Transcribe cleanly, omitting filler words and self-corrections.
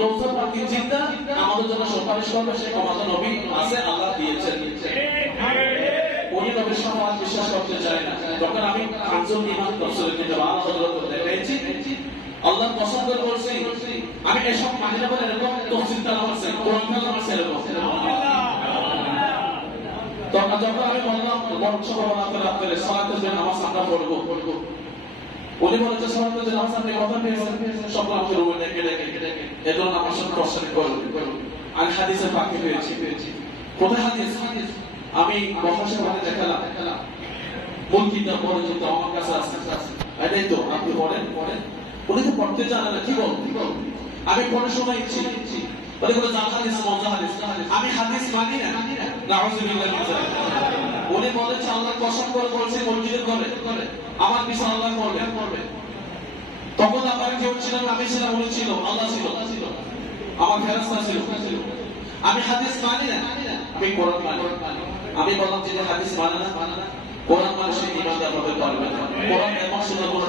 রওজা পাকের জিন্দা আমাদের জন্য সুপারিশ করবে, সে ক্ষমতা নবী আছে, আল্লাহ দিয়েছেন। উনি নবীর সমাজ বিশ্বাস করতে চায় না। যখন আমি খানজুল ইমান রাসূলের কিতাব আলা হযরত দেখাইছি, আল্লাহ পছন্দ করছে, আমি এসব মানি না বলে এরকম তাফসীর তেলাওয়াত আছে, কোরআন তেলাওয়াত আছে এরকম। তখন যখন আমি বললাম আপনারা সালাতের নামাজ আমরা পড়বো, উনি বলেছে সালাতের নামাজ আপনি কথা পেয়েছেন, সব আমাকে রুমে ডেকে এজন্য আমার সাথে প্রশ্ন করুন। আমি হাদিসে পাকে পেয়েছি। কোথায় হাদিস? আমি বহসের মধ্যে দেখালাম, কোন কিতাব পড়ে যেত আমার কাছে আছে, এটাই তো আপনি পড়েন। উনি তো পড়তে জানে না, কি বল? আমি পড়ে শোনাইছি, বলে বলে জাল হাদিস, মজা হাদিস। আমি হাদিস মানি না, নাউযুবিল্লাহ মিন যালিক। উনি বলেছে আল্লাহ কসম করে বলছে মসজিদের ঘরে আমার পিছনে আল্লাহ করবে। তখন আমার কেউ ছিল না, আমি ছিলাম, উনি ছিল, আল্লাহ ছিল, আমার ফেরেশতা ছিল। আমি হাদিস মানি না, আমি কোরআন মানি। আমি বললাম যে হাদিস মানে না, কোরআন মানে সে ইমানদার হতে পারবে না। কোরআন এমন শোনা কোনো